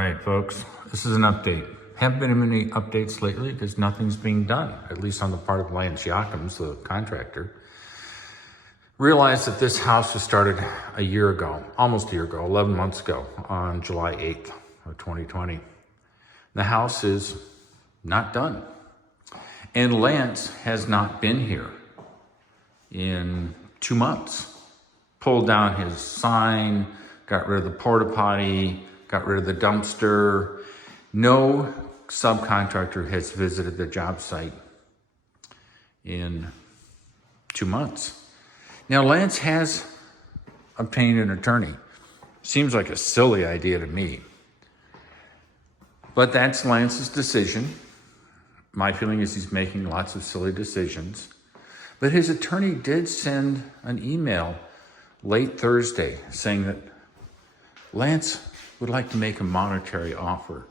right, folks, this is an update. Haven't been many updates lately because nothing's being done, at least on the part of Lance Jochims, the contractor. Realized that this house was started a year ago, almost a year ago, 11 months ago, on July 8th of 2020. The house is not done. And Lance has not been here in 2 months. Pulled down his sign, got rid of the porta potty, got rid of the dumpster. No subcontractor has visited the job site in 2 months. Now, Lance has obtained an attorney. Seems like a silly idea to me. But that's Lance's decision. My feeling is he's making lots of silly decisions. But his attorney did send an email late Thursday saying that Lance would like to make a monetary offer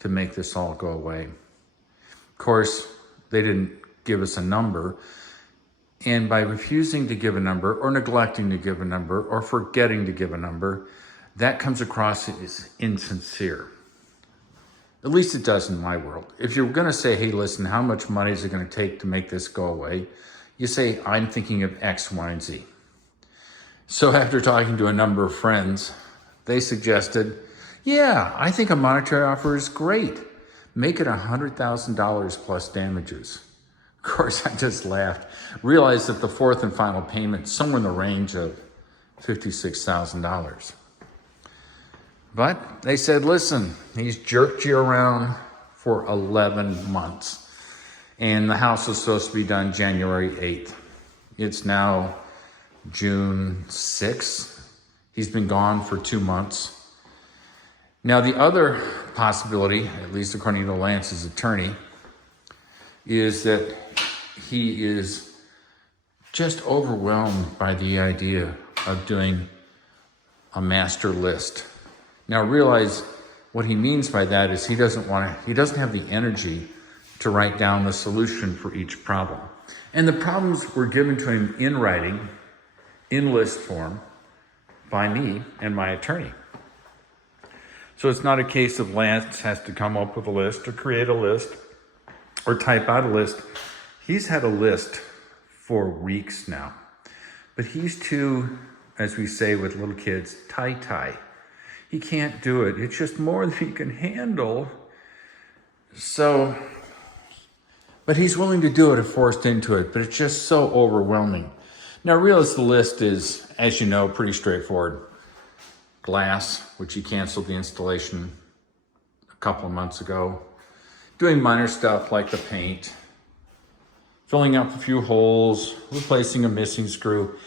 to make this all go away. Of course, they didn't give us a number. And by refusing to give a number or neglecting to give a number or forgetting to give a number, that comes across as insincere. At least it does in my world. If you're gonna say, hey, listen, how much money is it gonna take to make this go away? You say, I'm thinking of X, Y, and Z. So after talking to a number of friends, they suggested, yeah, I think a monetary offer is great. Make it $100,000 plus damages. Of course, I just laughed. Realized that the fourth and final payment is somewhere in the range of $56,000. But they said, listen, he's jerked you around for 11 months. And the house was supposed to be done January 8th. It's now June 6th. He's been gone for 2 months. Now, the other possibility, at least according to Lance's attorney, is that he is just overwhelmed by the idea of doing a master list. Now, realize what he means by that is he doesn't have the energy to write down the solution for each problem. And the problems were given to him in writing, in list form, by me and my attorney. So it's not a case of Lance has to come up with a list or create a list or type out a list. He's had a list for weeks now, but he's too, as we say with little kids, tie-tie. He can't do it. It's just more than he can handle. So, but he's willing to do it if forced into it, but it's just so overwhelming. Now, realize the list is, as you know, pretty straightforward. Glass, which he canceled the installation a couple of months ago. Doing minor stuff like the paint. Filling up a few holes, replacing a missing screw.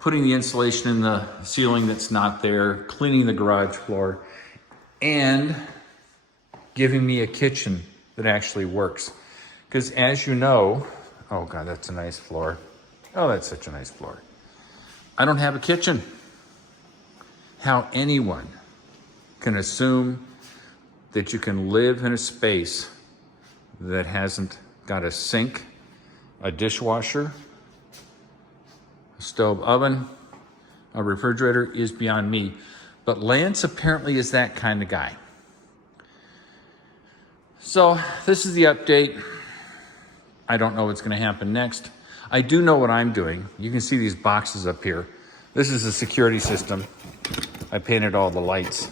Putting the insulation in the ceiling that's not there. Cleaning the garage floor. And giving me a kitchen that actually works. Because as you know, oh God, that's a nice floor. Oh, that's such a nice floor. I don't have a kitchen. How anyone can assume that you can live in a space that hasn't got a sink, a dishwasher, a stove oven, a refrigerator is beyond me. But Lance apparently is that kind of guy. So this is the update. I don't know what's going to happen next. I do know what I'm doing. You can see these boxes up here. This is a security system. I painted all the lights.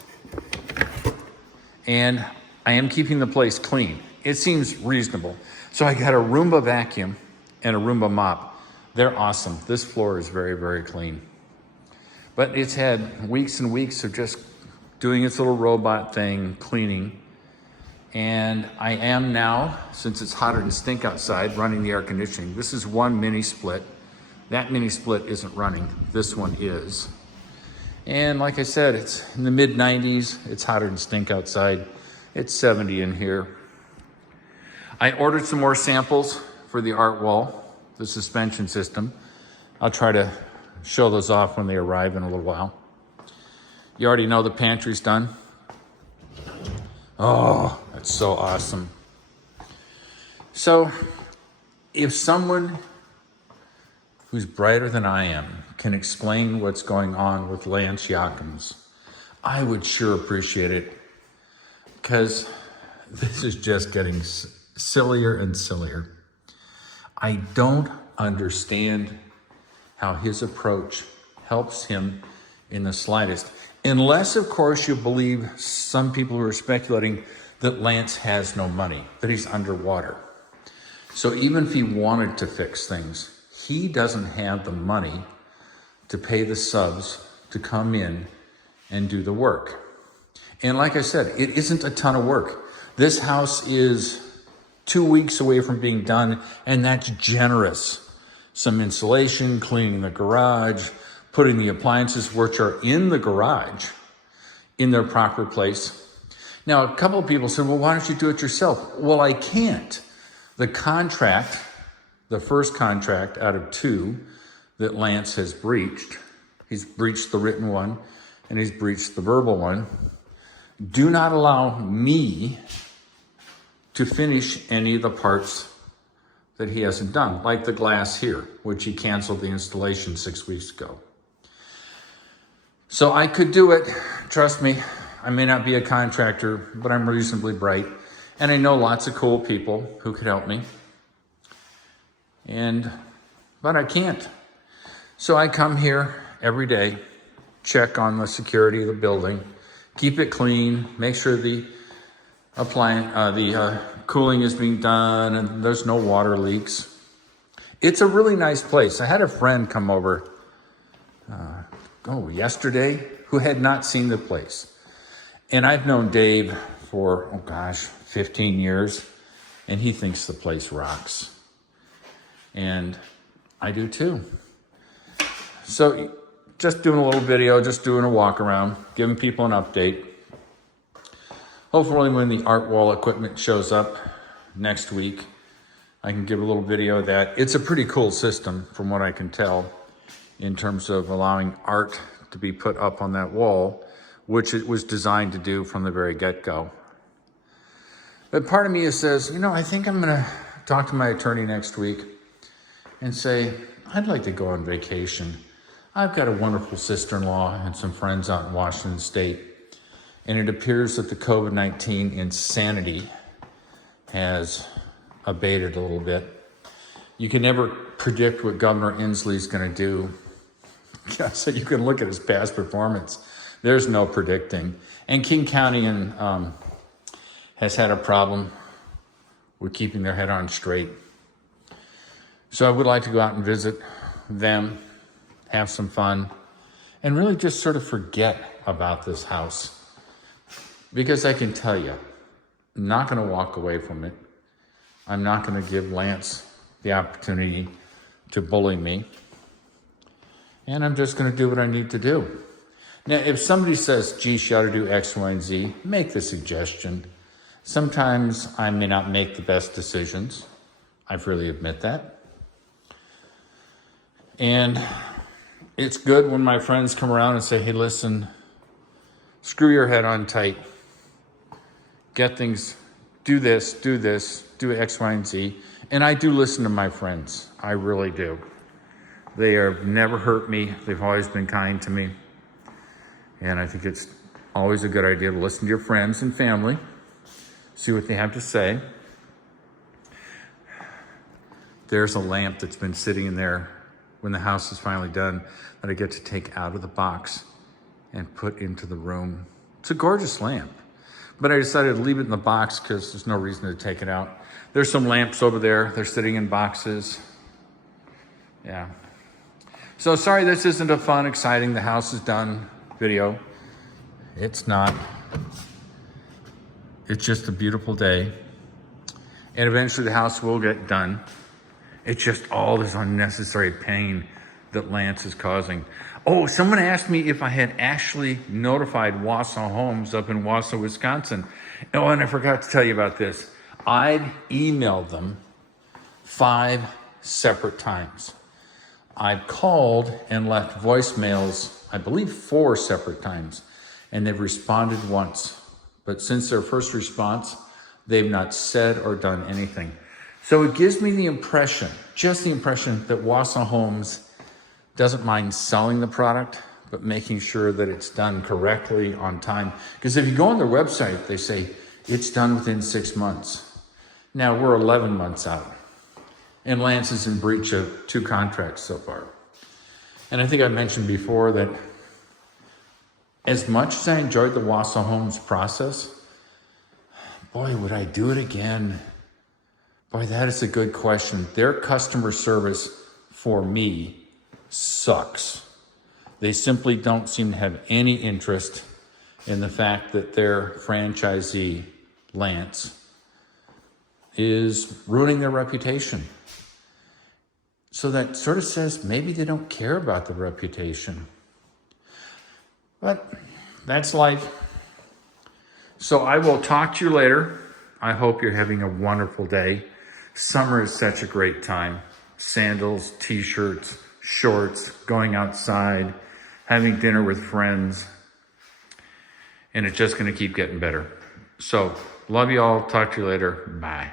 And I am keeping the place clean. It seems reasonable. So I got a Roomba vacuum and a Roomba mop. They're awesome. This floor is very, very clean. But it's had weeks and weeks of just doing its little robot thing, cleaning. And I am now, since it's hotter than stink outside, running the air conditioning. This is one mini split. That mini split isn't running. This one is. And like I said, it's in the mid 90s. It's hotter than stink outside. It's 70 in here. I ordered some more samples for the art wall, the suspension system. I'll try to show those off when they arrive in a little while. You already know the pantry's done. Oh, that's so awesome. So if someone who's brighter than I am can explain what's going on with Lance Jochims, I would sure appreciate it, because this is just getting sillier and sillier. I don't understand how his approach helps him in the slightest. Unless, of course, you believe some people who are speculating that Lance has no money, that he's underwater. So even if he wanted to fix things, he doesn't have the money to pay the subs to come in and do the work. And like I said, it isn't a ton of work. This house is 2 weeks away from being done, and that's generous. Some insulation, cleaning the garage, putting the appliances which are in the garage in their proper place. Now, a couple of people said, well, why don't you do it yourself? Well, I can't. The contract, the first contract out of 2 that Lance has breached, he's breached the written one and he's breached the verbal one, do not allow me to finish any of the parts that he hasn't done, like the glass here, which he canceled the installation 6 weeks ago. So I could do it, trust me. I may not be a contractor, but I'm reasonably bright, and I know lots of cool people who could help me. But I can't. So I come here every day, check on the security of the building, keep it clean, make sure the cooling is being done and there's no water leaks. It's a really nice place. I had a friend come over yesterday who had not seen the place. And I've known Dave for, 15 years, and he thinks the place rocks. And I do too. So just doing a little video, just doing a walk around, giving people an update. Hopefully when the art wall equipment shows up next week, I can give a little video of that. It's a pretty cool system from what I can tell in terms of allowing art to be put up on that wall, which it was designed to do from the very get-go. But part of me says, I think I'm gonna talk to my attorney next week and say, I'd like to go on vacation. I've got a wonderful sister-in-law and some friends out in Washington State, and it appears that the COVID-19 insanity has abated a little bit. You can never predict what Governor Inslee's gonna do. So you can look at his past performance. There's no predicting. And King County has had a problem with keeping their head on straight. So I would like to go out and visit them, have some fun, and really just sort of forget about this house. Because I can tell you, I'm not gonna walk away from it. I'm not gonna give Lance the opportunity to bully me. And I'm just gonna do what I need to do. Now, if somebody says, geez, you ought to do X, Y, and Z, make the suggestion. Sometimes I may not make the best decisions. I freely admit that. And it's good when my friends come around and say, hey, listen, screw your head on tight. Get things, do this, do X, Y, and Z. And I do listen to my friends. I really do. They have never hurt me. They've always been kind to me. And I think it's always a good idea to listen to your friends and family, see what they have to say. There's a lamp that's been sitting in there when the house is finally done that I get to take out of the box and put into the room. It's a gorgeous lamp, but I decided to leave it in the box because there's no reason to take it out. There's some lamps over there. They're sitting in boxes. Yeah. So sorry this isn't a fun, exciting, the house is done video. It's not. It's just a beautiful day. And eventually the house will get done. It's just all this unnecessary pain that Lance is causing. Oh, someone asked me if I had actually notified Wausau Homes up in Wausau, Wisconsin. Oh, and I forgot to tell you about this. I've emailed them 5 separate times. I've called and left voicemails, I believe 4 separate times, and they've responded once. But since their first response, they've not said or done anything. So it gives me the impression, just the impression, that Wausau Homes doesn't mind selling the product, but making sure that it's done correctly on time. Because if you go on their website, they say it's done within 6 months. Now we're 11 months out, and Lance is in breach of 2 contracts so far. And I think I mentioned before that as much as I enjoyed the Wausau Homes process, boy, would I do it again? Boy, that is a good question. Their customer service for me sucks. They simply don't seem to have any interest in the fact that their franchisee, Lance, is ruining their reputation. So that sort of says maybe they don't care about the reputation. But that's life. So I will talk to you later. I hope you're having a wonderful day. Summer is such a great time. Sandals, t-shirts, shorts, going outside, having dinner with friends. And it's just going to keep getting better. So love you all. Talk to you later. Bye.